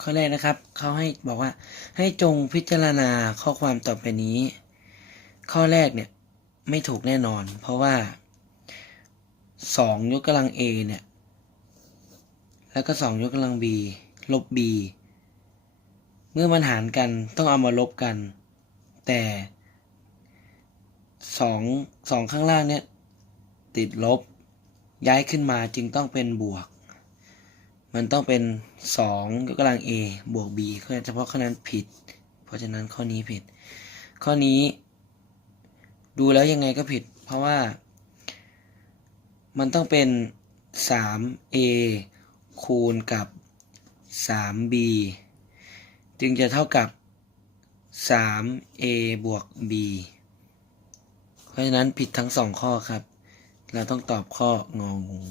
ข้อแรกนะครับ เขาให้บอกว่าให้จงพิจารณาข้อความต่อไปนี้ ข้อแรกเนี่ยไม่ถูกแน่นอน เพราะว่าสองยกกำลัง a เนี่ย แล้วก็สองยกกำลัง b ลบ b เมื่อมันหารกันต้องเอามาลบกัน แต่สองสองข้างล่างเนี่ย ติดลบ ย้ายขึ้นมาจึงต้องเป็นบวก มันต้องเป็นสองยกกำลัง a บวก b เพราะเฉพาะข้อนั้นผิด เพราะฉะนั้นข้อนี้ผิด ข้อนี้ ดูแล้วยังไงก็ผิด เพราะว่า มันต้องเป็น 3a คูณกับ 3b จึงจะเท่ากับ 3a บวก b เพราะฉะนั้นผิดทั้งสองข้อครับ เราต้องตอบข้ององู